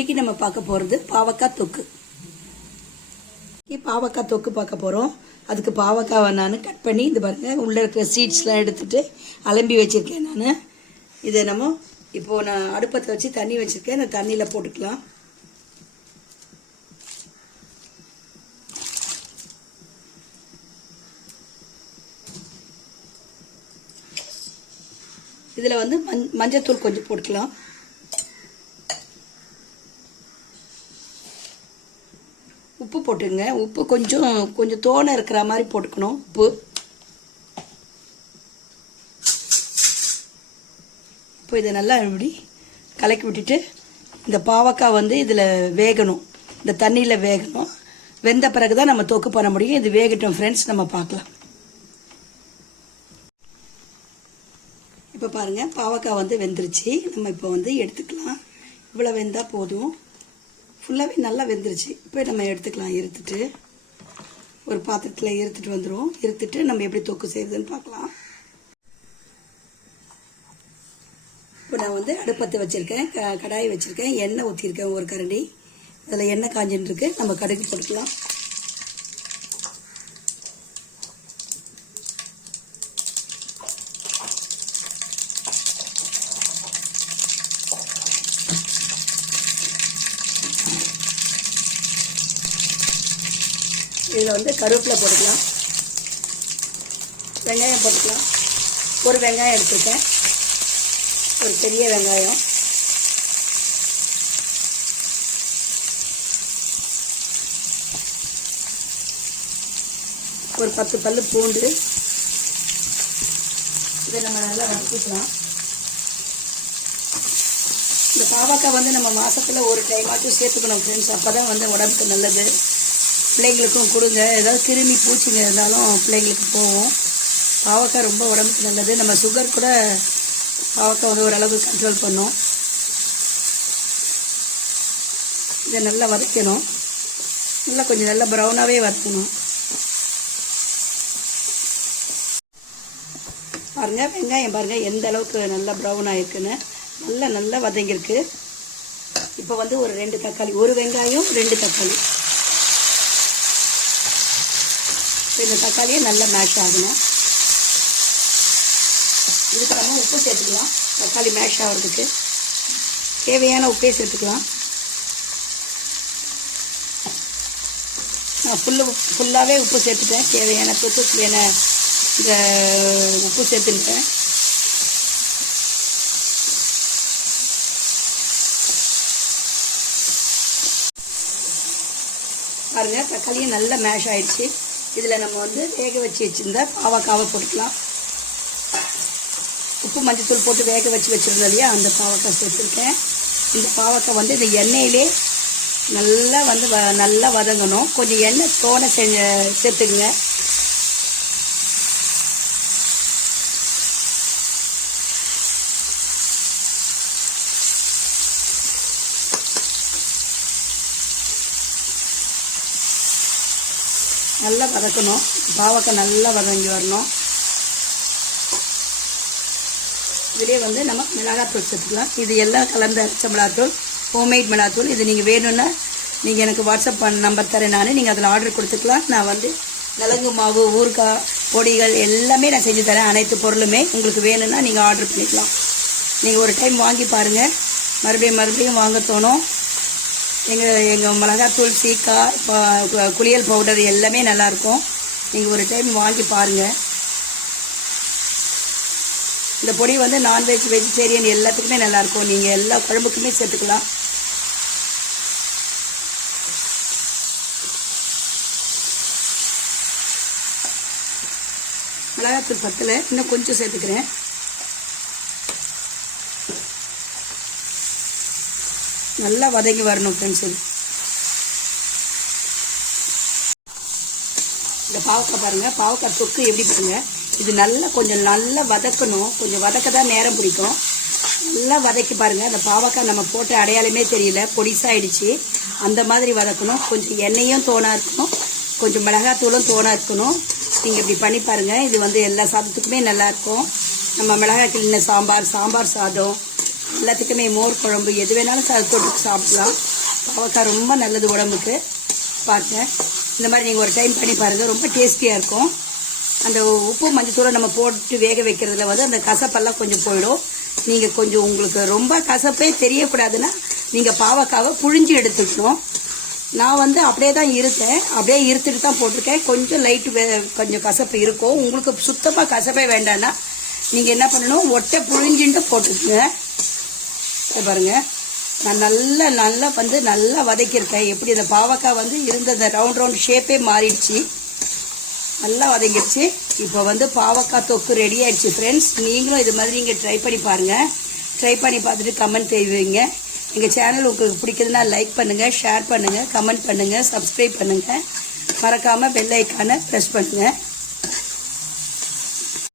இன்னைக்கு நம்ம பார்க்க போகிறது பாவக்காய் தொக்கு. பாவக்காய் தொக்கு பார்க்க போகிறோம் அதுக்கு பாவக்காவை நான் கட் பண்ணி இது பாருங்கள் உள்ளே இருக்கிற சீட்ஸ்லாம் எடுத்துட்டு அலம்பி வச்சுருக்கேன் நான். இதை நம்ம இப்போது நான் அடுப்பத்தை வச்சு தண்ணி வச்சுருக்கேன். நான் தண்ணியில் போட்டுக்கலாம். இதில் வந்து மஞ் மஞ்சத்தூள் கொஞ்சம் போட்டுக்கலாம். உப்பு போட்டுங்க. உப்பு கொஞ்சம் கொஞ்சம் தோணை இருக்கிற மாதிரி போட்டுக்கணும். உப்பு. இப்போ இதை நல்லா இப்படி கலக்கி விட்டுட்டு இந்த பாவக்காய் வந்து இதில் வேகணும். இந்த தண்ணியில் வேகணும். வெந்த பிறகு தான் நம்ம தொக்கு பண்ண முடியும். இது வேகட்டும் ஃப்ரெண்ட்ஸ் நம்ம பார்க்கலாம். இப்போ பாருங்கள் பாவக்காய் வந்து வெந்துருச்சு. நம்ம இப்போ வந்து எடுத்துக்கலாம். இவ்வளோ வெந்தால் போதும். ஃபுல்லாகவே நல்லா வெந்துருச்சு. இப்போ நம்ம எடுத்துக்கலாம் இருத்துட்டு. ஒரு பாத்திரத்தில் இருத்துட்டு வந்துடும் இருத்துட்டு நம்ம எப்படி தொக்கு செய்யுதுன்னு பார்க்கலாம் இப்போ நான் வந்து அடுப்பத்தை வச்சுருக்கேன். க கடாயை வச்சுருக்கேன். எண்ணெய் ஊற்றிருக்கேன் ஒரு கரண்டி. அதில் எண்ணெய் காஞ்சின்னு இருக்கு நம்ம கடுகு போட்டுக்கலாம். இதில் வந்து கருவேப்பிலை போட்டுக்கலாம். வெங்காயம் போட்டுக்கலாம். ஒரு வெங்காயம் எடுத்துருக்கேன். ஒரு பெரிய வெங்காயம். ஒரு பத்து பல்லு பூண்டு. இதை நம்ம நல்லா வதக்கிக்கலாம். இந்த பாவக்காய் வந்து நம்ம மாசத்துல ஒரு டைமாச்சும் சேர்த்துக்கணும் ஃப்ரெண்ட்ஸ் அப்போ தான் வந்து உடம்புக்கு நல்லது. பிள்ளைங்களுக்கும் கொடுங்க. ஏதாவது கிருமி பூச்சிங்க இருந்தாலும் பிள்ளைங்களுக்கு போவோம். பாவக்காய் ரொம்ப உடம்புக்கு நல்லது. நம்ம சுகர் கூட பாவக்காய் வந்து ஓரளவுக்கு கண்ட்ரோல் பண்ணும். இதை நல்லா வதக்கணும். நல்லா கொஞ்சம் நல்லா ப்ரௌனாகவே வதக்கணும். பாருங்கள் வெங்காயம் பாருங்கள் எந்த அளவுக்கு நல்லா ப்ரௌன் ஆகிருக்குன்னு நல்லா நல்லா வதங்கியிருக்கு. இப்போ வந்து ஒரு ரெண்டு தக்காளி ஒரு வெங்காயம் ரெண்டு தக்காளி. இப்போ இந்த தக்காளியே நல்லா மேஷ் ஆகணும். இதுக்கு நம்ம உப்பு சேர்த்துக்கலாம். தக்காளி மேஷ் ஆகிறதுக்கு. தேவையான உப்பே சேர்த்துக்கலாம். நான் ஃபுல்லு ஃபுல்லாகவே உப்பு சேர்த்துட்டேன். தேவையான தொக்கு என்ன இந்த உப்பு சேர்த்துட்டேன் பாருங்க தக்காளியும் நல்லா மேஷ் ஆயிடுச்சு. இதில் நம்ம வந்து வேக வச்சு வச்சுருந்தா பாவக்காவை போட்டுக்கலாம் உப்பு மஞ்சத்தூள் போட்டு வேக வச்சு வச்சுருந்தோம் இல்லையா? அந்த பாவக்காய் சேர்த்துருக்கேன். இந்த பாவக்காய் வந்து இந்த எண்ணெயிலே நல்லா வந்து வ நல்லா வதங்கணும். கொஞ்சம் எண்ணெய் தோணை செஞ்ச சேர்த்துக்குங்க. நல்லா வதக்கணும். பாவக்காய் நல்லா வதங்கி வரணும். இதுலேயே வந்து நம்ம மிளகாத்தூள் சேர்த்துக்கலாம். இது எல்லாம் கலந்த அரைச்ச மிளகாத்தூள் ஹோம்மேட் மிளகாத்தூள். இது நீங்கள் வேணும்னா நீங்கள் எனக்கு வாட்ஸ்அப் பண்ண நம்பர் தரேன் நான். நீங்கள் அதில் ஆர்டர் கொடுத்துக்கலாம். நான் வந்து நலங்கு மாவு ஊறுகாய் பொடிகள் எல்லாமே நான் செஞ்சு தரேன். அனைத்து பொருளுமே உங்களுக்கு வேணும்னா நீங்கள் ஆர்டர் பண்ணிக்கலாம். நீங்கள் ஒரு டைம் வாங்கி பாருங்கள் மறுபடியும் மறுபடியும் வாங்க தோணும். எங்கள் எங்கள் மிளகாத்தூள் சீக்காய் இப்போ குளியல் பவுடர் எல்லாமே நல்லாயிருக்கும் நீங்கள் ஒரு டைம் வாங்கி பாருங்கள் இந்த பொடி வந்து நான்வெஜ் வெஜிடேரியன் எல்லாத்துக்குமே நல்லாயிருக்கும் நீங்கள் எல்லா குழம்புக்குமே சேர்த்துக்கலாம். மிளகாத்தூள் பத்தில் இன்னும் கொஞ்சம் சேர்த்துக்கிறேன். நல்லா வதங்கி வரணும் ஃப்ரெண்ட்ஸ் இது இந்த பாவக்காய் பாருங்கள் பாவக்காய் தொக்கு எப்படி பாருங்க? இது நல்லா கொஞ்சம் நல்லா வதக்கணும். கொஞ்சம் வதக்க தான் நேரம் பிடிக்கும். நல்லா வதக்கி பாருங்கள் அந்த பாவக்காய் நம்ம போட்ட அடையாளமே தெரியல. பொடிசாயிடுச்சு. அந்த மாதிரி வதக்கணும். கொஞ்சம் எண்ணெயும் தோணா இருக்கணும். கொஞ்சம் மிளகாத்தூளும் தோணா இருக்கணும். நீங்கள் இப்படி பண்ணி பாருங்கள் இது வந்து எல்லா சாதத்துக்குமே நல்லாயிருக்கும் நம்ம மிளகாய் கிள்ளின சாம்பார் சாம்பார் சாதம் எல்லாத்துக்குமே மோர் குழம்பு எது வேணாலும் சா சாப்பிடலாம். பாவக்காய் ரொம்ப நல்லது உடம்புக்கு. பார்த்தேன் இந்த மாதிரி நீங்கள் ஒரு டைம் பண்ணி பாருங்கள் ரொம்ப டேஸ்டியாக இருக்கும். அந்த உப்பு மஞ்சத்தூளை நம்ம போட்டு வேக வைக்கிறதுல வந்து அந்த கசப்பெல்லாம் கொஞ்சம் போயிடும். நீங்கள் கொஞ்சம் உங்களுக்கு ரொம்ப கசப்பே தெரியக்கூடாதுன்னா நீங்கள் பாவக்காவை புழிஞ்சு எடுத்துக்கணும். நான் வந்து அப்படியே தான் இருத்தேன். அப்படியே இருத்துட்டு தான் போட்டிருக்கேன். கொஞ்சம் லைட்டு வே கொஞ்சம் கசப்பு இருக்கும். உங்களுக்கு சுத்தமாக கசப்பே வேண்டாம்னா நீங்கள் என்ன பண்ணணும்? ஒட்டை புழிஞ்சுட்டு போட்டுக்கங்க. பாருங்கள் நான் நல்லா நல்லா வந்து நல்லா வதக்கியிருக்கேன். எப்படி அந்த பாவக்காய் வந்து இருந்த அந்த ரவுண்ட் ரவுண்ட் ஷேப்பே மாறிடுச்சு. நல்லா வதங்கிடுச்சு. இப்போ வந்து பாவக்காய் தொக்கு ரெடி ஆயிடுச்சு ஃப்ரெண்ட்ஸ் நீங்களும் இது மாதிரி நீங்கள் ட்ரை பண்ணி பாருங்கள் ட்ரை பண்ணி பார்த்துட்டு கமெண்ட் தெரிவிங்க. எங்கள் சேனல் உங்களுக்கு பிடிக்குதுன்னா லைக் பண்ணுங்கள் ஷேர் பண்ணுங்கள் கமெண்ட் பண்ணுங்கள் சப்ஸ்கிரைப் பண்ணுங்கள் மறக்காமல் பெல் ஐக்கானை ப்ரெஸ் பண்ணுங்கள்